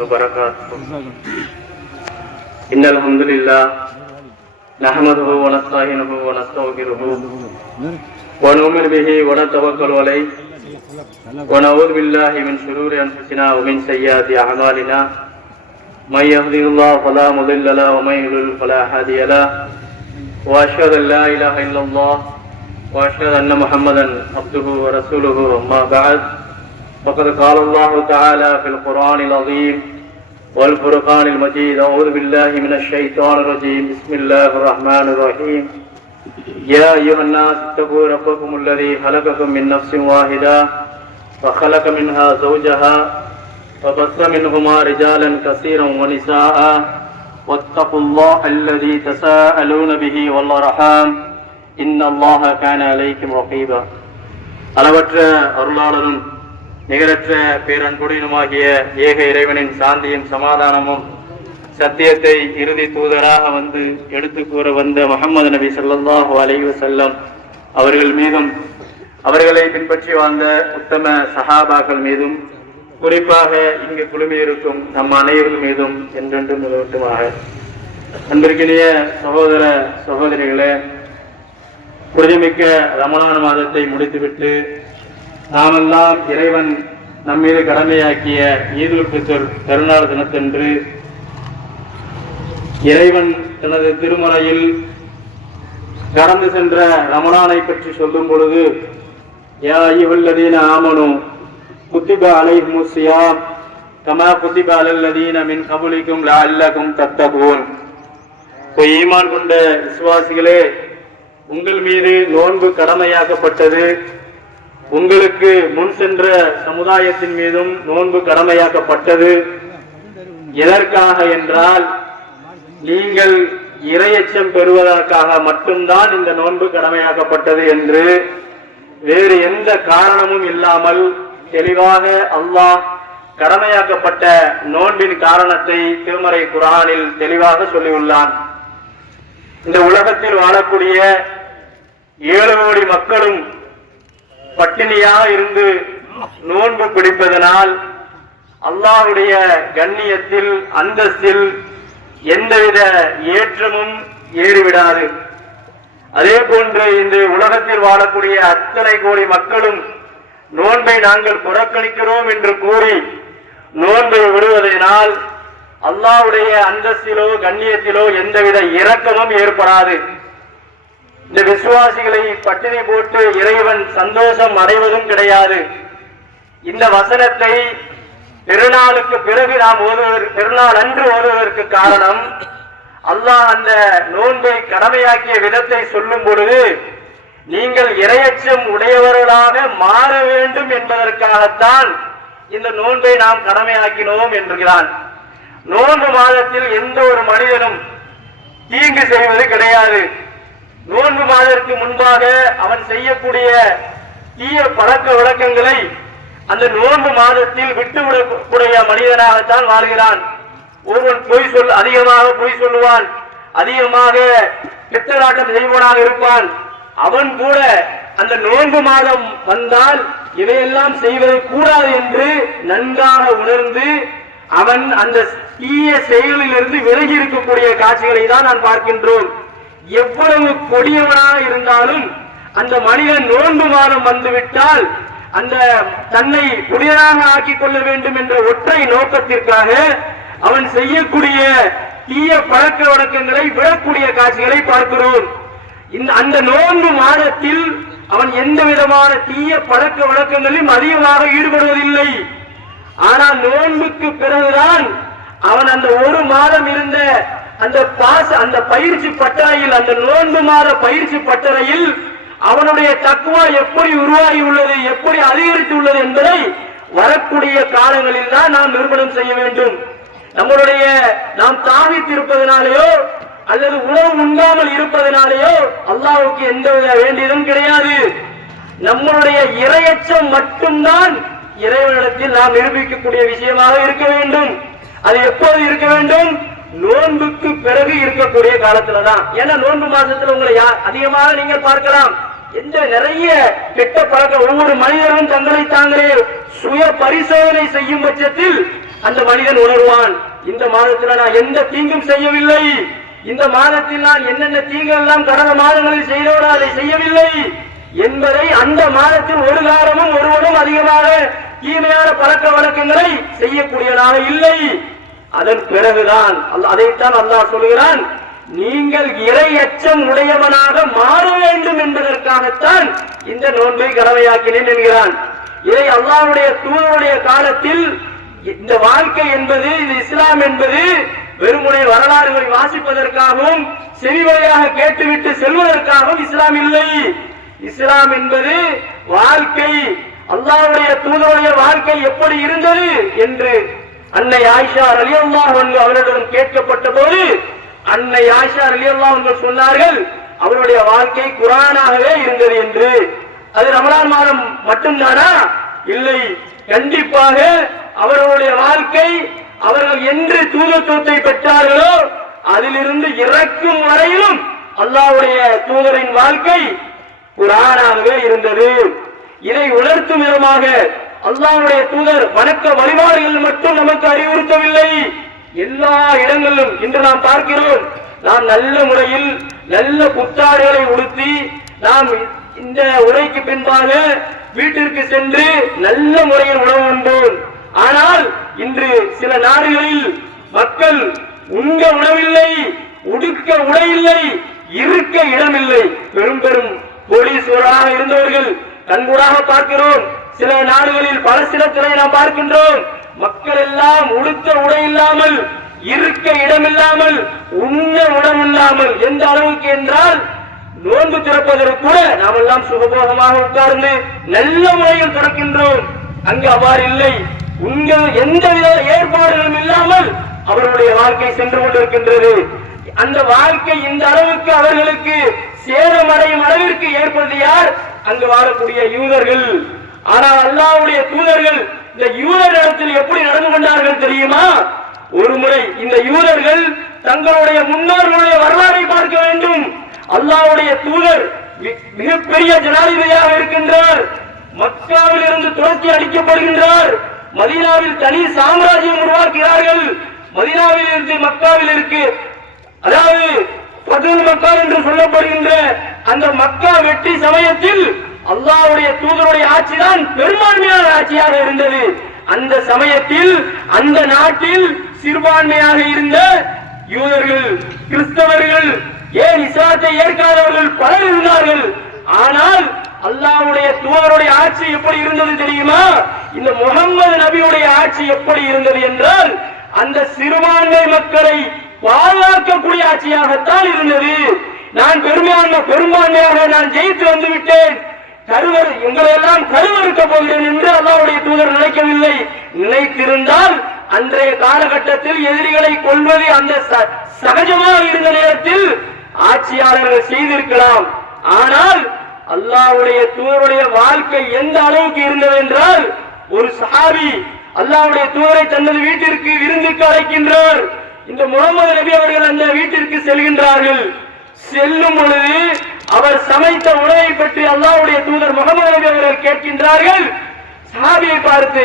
وبركاته. إن الحمد لله نحمده ونستعينه ونستغفره ونؤمن به ونتوكل عليه ونعوذ بالله من شرور أنفسنا ومن سيئات أعمالنا من يهده الله فلا مضل له ومن يضلل فلا هادي له وأشهد أن لا إله إلا الله وأشهد أن محمدا عبده ورسوله أما بعد فقد قال الله تعالى في القرآن العظيم والفرقان المجيد أعوذ بالله من الشيطان الرجيم بسم الله الرحمن الرحيم يا أيها الناس اتقوا ربكم الذي خلقكم من نفس واحدة وخلق منها زوجها وبث منهما رجالا كثيرا ونساء واتقوا الله الذي تساءلون به والأرحام إن الله كان عليكم رقيبا. அளவற்ற அருளாளரும் நிகரற்ற பேரன்புடனுமாகிய ஏக இறைவனின் சாந்தியும் சமாதானமும் சத்தியத்தை இறுதி தூதராக வந்து எடுத்து கூற வந்த முஹம்மது நபி ஸல்லல்லாஹு அலைஹி வஸல்லம் அவர்கள் மீதும் அவர்களை பின்பற்றி வாழ்ந்த உத்தம சஹாபாக்கள் மீதும் குறிப்பாக இங்கு குழுமியிருக்கும் நம் அனைவர்கள் மீதும் என்றென்றும் நிலவட்டுமாக. அன்பிற்கினிய சகோதர சகோதரிகளே, புனிதமிக்க ரமலான் மாதத்தை முடித்துவிட்டு நாமெல்லாம் இறைவன் நம்மீது கடமையாக்கிய ஈதுல் ஃபித்ர் பெருநாள் தினத்தன்று இறைவன் தனது திருமறையில் கடந்து சென்ற ரமலானை பற்றி சொல்லும் பொழுது யா அய்யுஹல்லதீன ஆமனு குத்திப அலைஹிமுஸ் ஸியாம் கமா குத்திப அலல்லதீன மின் கப்லிக்கும் லஅல்லகும் தத்தகூன். ஈமான் கொண்ட விசுவாசிகளே, உங்கள் மீது நோன்பு கடமையாக்கப்பட்டது, உங்களுக்கு முன் சென்ற சமுதாயத்தின் மீதும் நோன்பு கடமையாக்கப்பட்டது. எதற்காக என்றால் நீங்கள் இறையச்சம் பெறுவதற்காக மட்டும்தான் இந்த நோன்பு கடமையாக்கப்பட்டது என்று வேறு எந்த காரணமும் இல்லாமல் தெளிவாக அல்லாஹ் கடமையாக்கப்பட்ட நோன்பின் காரணத்தை திருமறை குர்ஆனில் தெளிவாக சொல்லியுள்ளான். இந்த உலகத்தில் வாழக்கூடிய 7 கோடி மக்களும் பட்டினியாக இருந்து நோன்பு பிடிப்பதனால் அல்லாஹ்வுடைய கண்ணியத்தில் அந்தஸ்தில் எந்தவித ஏற்றமும் ஏறிவிடாது. அதே போன்று இந்த உலகத்தில் வாழக்கூடிய அத்தனை கோடி மக்களும் நோன்பை நாங்கள் புறக்கணிக்கிறோம் என்று கூறி நோன்பை விடுவதனால் அல்லாஹ்வுடைய அந்தஸ்திலோ கண்ணியத்திலோ எந்தவித இரக்கமும் ஏற்படாது. இந்த விசுவாசிகளை பட்டினி போட்டு இறைவன் சந்தோஷம் அடைவதும் கிடையாது. இந்த வசனத்தை பெருநாளுக்கு பிறகு நாம் பெருநாள் அன்று ஓதுவதற்கு காரணம், அல்லாஹ் அந்த நோன்பை கடமையாக்கிய விதத்தை சொல்லும் பொழுது நீங்கள் இறையச்சம் உடையவர்களாக மாற வேண்டும் என்பதற்காகத்தான் இந்த நோன்பை நாம் கடமையாக்கினோம் என்கிறான். நோன்பு மாதத்தில் எந்த ஒரு மனிதனும் தீங்கு செய்வது கிடையாது. நோன்பு மாதத்திற்கு முன்பாக அவன் செய்யக்கூடிய தீய பழக்க வழக்கங்களை அந்த நோன்பு மாதத்தில் விட்டுவிடக்கூடிய மனிதனாகத்தான் வாழ்கிறான். ஒருவன் அதிகமாக பொய் சொல்லுவான், அதிகமாக பித்தலாட்டம் செய்வனாக இருப்பான். அவன் கூட அந்த நோன்பு மாதம் வந்தால் இவையெல்லாம் செய்வது கூடாது என்று நன்றாக உணர்ந்து அவன் அந்த தீய செயலில் இருந்து விலகி இருக்கக்கூடிய காட்சிகளை தான் நான் பார்க்கின்றோம். எவ்வளவு கொடியவனாக இருந்தாலும் அந்த மனிதன் நோன்பு மாதம் வந்துவிட்டால் அந்த தன்னை புனிதனாக ஆக்கிக் கொள்ள வேண்டும் என்ற ஒற்றை நோக்கத்திற்காக அவன் செய்யக்கூடிய தீய பழக்க வழக்கங்களை விடக்கூடிய காட்சிகளை பார்க்கிறோம். அந்த நோன்பு மாதத்தில் அவன் எந்த விதமான தீய பழக்க வழக்கங்களிலும் அதிகமாக ஈடுபடுவதில்லை. ஆனால் நோன்புக்கு பிறகுதான் அவன் அந்த ஒரு மாதம் இருந்த அந்த பயிற்சி பட்டறையில், அந்த நோன்பு மாத பயிற்சி பட்டறையில் அவனுடைய தக்வா எப்படி உருவாகி உள்ளது, எப்படி அதிகரித்து உள்ளது என்பதை வரக்கூடிய காலங்களில் தான் நாம் நிரூபணம் செய்ய வேண்டும். நாம் தாவித்து இருப்பதனாலேயோ அல்லது உணவு உண்டாமல் இருப்பதனாலேயோ அல்லாஹ்வுக்கு எந்த வேண்டியதும் கிடையாது. நம்மளுடைய இறையச்சம் மட்டும்தான் இறைவனிடத்தில் நாம் நிரூபிக்கக்கூடிய விஷயமாக இருக்க வேண்டும். அது எப்போது இருக்க வேண்டும்? நோன்புக்கு பிறகு இருக்கக்கூடிய காலத்துலதான். ஏன்னா நோன்பு மாசத்துல உங்களை அதிகமாக நீங்கள் பார்க்கலாம், எந்த நிறைய கெட்ட பழக்கம். ஒவ்வொரு மனிதரும் தங்களை தாங்களே சுய பரிசோதனை செய்யும் பட்சத்தில் அந்த மனிதன் உணர்வான், இந்த மாதத்தில் நான் எந்த தீங்கும் செய்யவில்லை, இந்த மாதத்தில் நான் என்னென்ன தீங்குகள் எல்லாம் கடந்த மாதங்களில் செய்தோரோ அதை செய்யவில்லை என்பதை அந்த மாதத்தில் ஒரு காலமும் ஒருவரும் அதிகமாக தீமையான பழக்க வழக்கங்களை செய்யக்கூடியதாக இல்லை. அதன் பிறகுதான் அதைத்தான் அல்லாஹ் சொல்கிறான், நீங்கள் இறை அச்சம் உடையவனாக மாற வேண்டும் என்பதற்காகத்தான் இந்த நோன்பை கடமையாக்கினேன் என்கிறான். இதை அல்லாஹ்வுடைய தூதருடைய காலத்தில் இந்த வாழ்க்கை என்பது, இது இஸ்லாம் என்பது வெறுமுனை வரலாறுகளை வாசிப்பதற்காகவும் செவி வழியாக கேட்டுவிட்டு செல்வதற்காகவும் இஸ்லாம் இல்லை. இஸ்லாம் என்பது வாழ்க்கை, அல்லாஹ்வுடைய தூதருடைய வாழ்க்கை எப்படி இருந்தது என்று அன்னை ஆயிஷா ரலியல்லாஹு அன்ஹா அவர்களிடம் கேட்கப்பட்ட போது அன்னை ஆயிஷா ரலியல்லாஹு அன்ஹா சொன்னார்கள், அவருடைய வாழ்க்கை குர்ஆனாகவே இருந்தது என்று. அது ரமலான் மாதம் மட்டும்தானா? இல்லை, கண்டிப்பாக அவர்களுடைய வாழ்க்கை, அவர்கள் என்று தூதத்துவத்தை பெற்றார்களோ அதிலிருந்து இறக்கும் வரையிலும் அல்லாஹ்வுடைய தூதரின் வாழ்க்கை குர்ஆனாகவே இருந்தது. இதை உணர்த்தும் விதமாக அல்லாஹ்வுடைய தூதர் வணக்க வழிபாடுகள் மட்டும் நமக்கு அறிவுறுத்தவில்லை. எல்லா இடங்களிலும் இன்று நாம் பார்க்கிறோம், நாம் நல்ல முறையில் நல்ல புத்தாடைகளை உடுத்தி நாம் இந்த உரைக்கு பின்பாக வீட்டிற்கு சென்று நல்ல முறையில் உணவு உண்டோம். ஆனால் இன்று சில நாடுகளில் மக்கள் உண்க உணவில்லை, உடுக்க உடை இல்லை, இருக்க இடமில்லை. பெரும் பெரும் கோடீஸ்வரராக இருந்தவர்கள் கண்கூடாக பார்க்கிறோம். சில நாடுகளில் பலஸ்தீனத்திலே நாம் பார்க்கின்றோம், மக்கள் எல்லாம் உடுக்க உடை இல்லாமல், இருக்க இடமில்லாமல், உண்ண உணவில்லாமல். எந்த அளவுக்கு என்றால் நோன்பு திறப்பதற்கு கூட நாம் எல்லாம் சுகபோகமாக உட்கார்ந்து நல்ல முறையில் திறக்கின்றோம். அங்கு அவ்வாறு இல்லை. உங்கள் எந்தவித ஏற்பாடுகளும் இல்லாமல் அவர்களுடைய வாழ்க்கை சென்று கொண்டிருக்கின்றது. அந்த வாழ்க்கை இந்த அளவுக்கு அவர்களுக்கு சேதமடையும் அளவிற்கு ஏற்படுவது யார்? அங்கு வாழக்கூடிய யூதர்கள். ஆனால் அல்லாஹ்வுடைய தூதர்கள் இந்த யூதர்களிடத்தில் எப்படி நடந்து கொண்டார்கள் தெரியுமா? ஒரு முறை இந்த யூதர்கள் தங்களுடைய முன்னோர்களுடைய வரலாறை பார்க்க வேண்டும். அல்லாஹ்வுடைய தூதர் மிகப்பெரிய ஜனாதிபதியாக இருக்கின்றார், மக்காவில் இருந்து துரத்தி அடிக்கப்படுகின்றார், மதீனாவில் தனி சாம்ராஜ்யம் உருவாக்குகிறார்கள். மதீனாவில் இருந்து மக்காவில் இருக்கு, அதாவது பதுல் மக்கா என்று சொல்லப்படுகின்ற அந்த மக்கா வெற்றி சமயத்தில் அல்லாஹ்வுடைய தூதருடைய ஆட்சிதான் பெரும்பான்மையான ஆட்சியாக இருந்தது. அந்த சமயத்தில் அந்த நாட்டில் சிறுபான்மையாக இருந்த யூதர்கள், கிறிஸ்தவர்கள், ஏன் இஸ்லாத்தை ஏற்காதவர்கள் பலர் இருந்தார்கள். ஆனால் அல்லாஹ்வுடைய தூதருடைய ஆட்சி எப்படி இருந்தது தெரியுமா? இந்த முகம்மது நபியுடைய ஆட்சி எப்படி இருந்தது என்றால் அந்த சிறுபான்மை மக்களை பாதுகாக்கக்கூடிய ஆட்சியாகத்தான் இருந்தது. நான் பெரும்பான்மையாக நான் ஜெயித்து வந்து விட்டேன், உங்களை எல்லாம் கருவறுக்க போகிறேன் என்று அல்லாஹ்வுடைய தூதர் நினைக்கவில்லை. நினைத்திருந்தால் அன்றைய காலகட்டத்தில் எதிரிகளை கொள்வது அந்த சகஜமாக இருந்த நேரத்தில் ஆட்சியாளர்கள் செய்திருக்கலாம். ஆனால் அல்லாஹ்வுடைய தூதருடைய வாழ்க்கை எந்த அளவுக்கு இருந்தது என்றால், ஒரு சஹாபி அல்லாஹ்வுடைய தூதரை தனது வீட்டிற்கு விருந்துக்கு அழைக்கின்றார். இந்த முகமது நபி அவர்கள் அந்த வீட்டிற்கு செல்கின்றார்கள். செல்லும் பொழுது அவர் சமைத்த உணவை பற்றி அல்லாஹ்வுடைய தூதர் முகமது நபி அவர்கள் கேட்கின்றார்கள். சஹாபியை பார்த்து,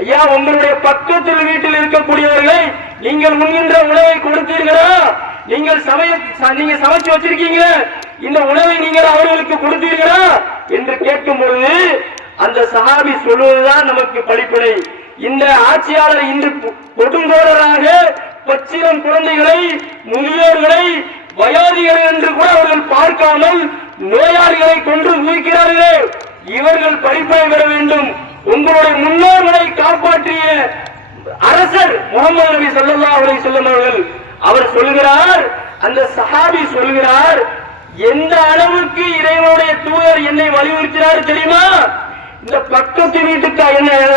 ஐயா, உங்களுடைய பக்கத்தில் வீட்டில் இருக்கக்கூடியவர்களை நீங்கள் உண்கின்ற உணவை கொடுத்தீர்களா? நீங்க சமைச்சு வச்சிருக்கீங்க, இந்த உணவை நீங்கள் அவர்களுக்கு கொடுத்தீர்களா என்று கேட்கும் பொழுது அந்த சஹாபி சொல்வதுதான் நமக்கு படிப்பினை. இந்த ஆட்சியாளர் இன்று கொடுங்கோலராக பச்சிலம் குழந்தைகளை, முதியோர்களை, வயோதிகர்கள் என்று கூட அவர்கள் பார்க்காமல் நோயாளிகளை கொன்று உயிர்க்கிறார்கள். இவர்கள் படிப்பை பெற வேண்டும். உங்களுடைய முன்னோர்களை காப்பாற்றிய அரசர் முகமது நபி ஸல்லல்லாஹு அலைஹி வஸல்லம் அவர்கள். அவர் சொல்கிறார், அந்த சஹாபி சொல்கிறார், எந்த அளவுக்கு இறைவனுடைய தூதர் என்னை வலியுறுத்தினார் தெரியுமா? இந்த பக்கத்து வீட்டுக்கார,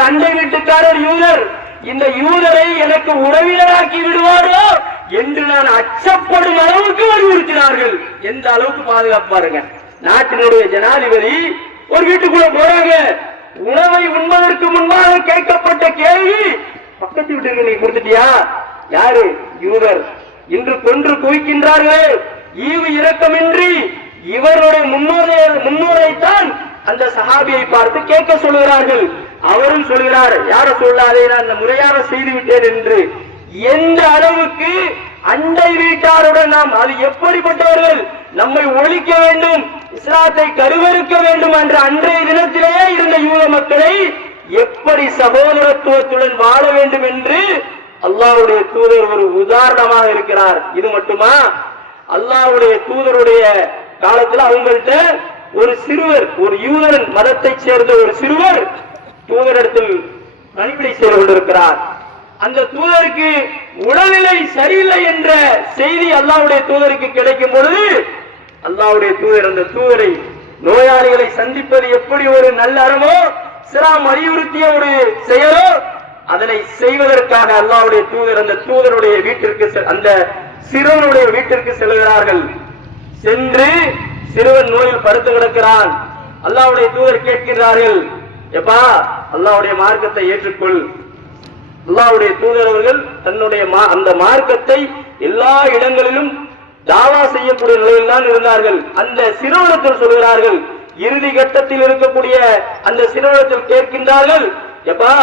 அண்டை வீட்டுக்காரர் யூதர், இந்த யூதரை எனக்கு உறவினராக்கி விடுவாரோ என்று நான் அச்சப்படும் அளவுக்கு வலியுறுத்தினார்கள். எந்த அளவுக்கு பாதுகாப்பாருங்க. நாட்டினுடைய ஜனாதிபதி ஒரு வீட்டுக்குள்ள போறாங்க. உணவை உண்பதற்கு முன்பாக கேட்கப்பட்ட கேள்வி, பக்கத்து வீட்டுக்கு நீ கொடுத்துட்டியா? யாரு? யூதர். இன்று கொன்று குவிக்கின்றார்கள். ஈவு இரக்கமின்றி இவருடைய முன்னோரைத்தான் அந்த சஹாபியை பார்த்து கேட்க சொல்கிறார்கள். அவரும் சொல்கிறார், யார சொல்லாதே நான் முறையாக செய்து விட்டேன் என்று. எந்த அளவுக்கு அண்டை வீட்டாருடன் நாம், அது எப்படிப்பட்டவர்கள் நம்மை ஒழிக்க வேண்டும், இஸ்லாத்தை கருவறுக்க வேண்டும் என்ற அன்றைய தினத்திலேயே இருந்த யூத மக்களை எப்படி சகோதரத்துவத்துடன் வாழ வேண்டும் என்று அல்லாஹ்வுடைய தூதர் ஒரு உதாரணமாக இருக்கிறார். இது மட்டுமா, அல்லாஹ்வுடைய தூதருடைய காலத்தில் அவங்கள்ட்ட ஒரு சிறுவர், ஒரு யூதன் மதத்தை சேர்ந்த ஒரு சிறுவர் தூதரிடத்தில் பணிவிடை செய்து கொண்டிருக்கிறார். அந்த தூதருக்கு உடல்நிலை சரியில்லை என்ற செய்தி அல்லாஹ்வுடைய தூதருக்கு கிடைக்கும் பொழுது, அல்லாஹ்வுடைய தூதர் அந்த தூதரை, நோயாளிகளை சந்திப்பது எப்படி ஒரு நல்ல அறமோ, இஸ்லாம் அறிவுறுத்திய ஒரு செயலோ, அதனை செய்வதற்காக அல்லாஹ்வுடைய தூதர் அந்த தூதருடைய வீட்டிற்கு, அந்த சிறுவனுடைய வீட்டிற்கு செல்கிறார்கள். சென்று சிறுவன் நோயில் படுத்து கிடக்கிறான். அல்லாஹ்வுடைய தூதர் கேட்கிறார்கள், எப்பா அல்லாஹ்வுடைய மார்க்கத்தை ஏற்றுக்கொள். அல்லாஹ்வுடைய தூதர் அவர்கள் தன்னுடைய அந்த மார்க்கத்தை எல்லா இடங்களிலும் தாவா செய்யக்கூடிய நிலையில் தான் இருந்தார்கள். அந்த சிறுவனத்தில் சொல்கிறார்கள், இறுதி கட்டத்தில் இருக்கக்கூடிய அந்த சிறுவனத்தில் கேட்கின்றார்கள், எப்பா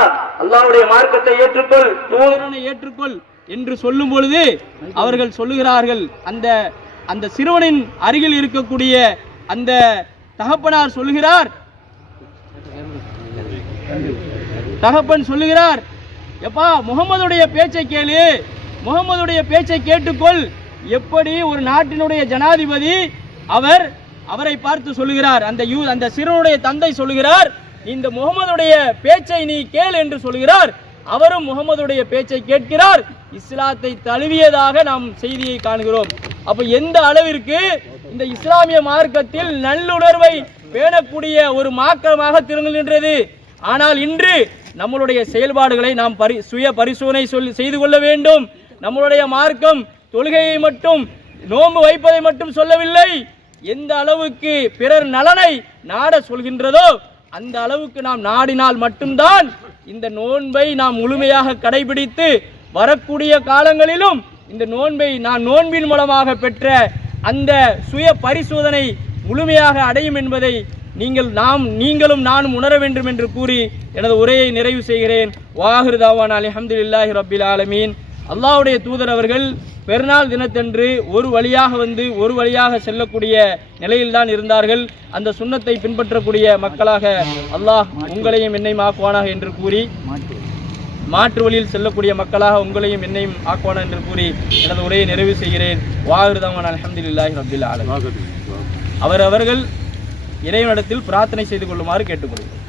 அல்லாஹ்வுடைய மார்க்கத்தை ஏற்றுக்கொள், தூதரனை ஏற்றுக்கொள் என்று சொல்லும் பொழுது அவர்கள் சொல்லுகிறார்கள், அந்த சிறுவனின் அருகில் இருக்கக்கூடிய அந்த தகப்பனார் சொல்லுகிறார், தகப்பன் சொல்லுகிறார், எப்பா முகமதுடைய பேச்சை கேளு, முகமதுடைய பேச்சை கேட்டுக்கொள். எப்படி ஒரு நாட்டினுடைய ஜனாதிபதி அவரை பார்த்து சொல்லுகிறார், அந்த சிறுவனுடைய தந்தை சொல்லுகிறார், இந்த முகமதுடைய பேச்சை நீ கேள் என்று சொல்கிறார். அவரும் முகமதுடைய பேச்சை கேட்கிறார். இஸ்லாத்தை தழுவியதாக நாம் செய்தியை காணுகிறோம். அப்ப எந்த அளவிற்கு இந்த இஸ்லாமிய மார்க்கத்தில் நல்லுணர்வை பேணக்கூடிய ஒரு மார்க்கமாக திகழ்கின்றது. ஆனால் இன்று நம்மளுடைய செயல்பாடுகளை நாம் சுய பரிசோதனை செய்து கொள்ள வேண்டும். நம்மளுடைய மார்க்கம் தொழுகையை மட்டும், நோன்பு வைப்பதை மட்டும் சொல்லவில்லை. எந்த அளவுக்கு பிறர் நலனை நாட சொல்கின்றதோ அந்த அளவுக்கு நாம் நாடினால் மட்டும்தான் இந்த நோன்பை நாம் முழுமையாக கடைபிடித்து வரக்கூடிய காலங்களிலும் இந்த நோன்பை நான் நோன்பின் மூலமாக பெற்ற அந்த சுய பரிசோதனை முழுமையாக அடையும் என்பதை நீங்களும் நானும் உணர வேண்டும் என்று கூறி எனது உரையை நிறைவு செய்கிறேன். வாஹிரு தாவானா அல்ஹம்துலில்லாஹி ரப்பில் ஆலமீன். அல்லாஹ்வுடைய தூதர் அவர்கள் பெருநாள் தினத்தன்று ஒரு வழியாக வந்து ஒரு வழியாக செல்லக்கூடிய நிலையில்தான் இருந்தார்கள். அந்த சுன்னத்தை பின்பற்றக்கூடிய மக்களாக அல்லாஹ் உங்களையும் என்னையும் ஆக்குவானாக என்று கூறி, மாற்று வழியில் செல்லக்கூடிய மக்களாக உங்களையும் என்னையும் ஆக்குவானா என்று கூறி எனது உரையை நிறைவு செய்கிறேன். வாஹிரு தாவானா அல்ஹம்துலில்லாஹி ரப்பில் ஆலமீன். அவர்கள் இறைவனிடத்தில் பிரார்த்தனை செய்து கொள்ளுமாறு கேட்டுக்கொள்கிறேன்.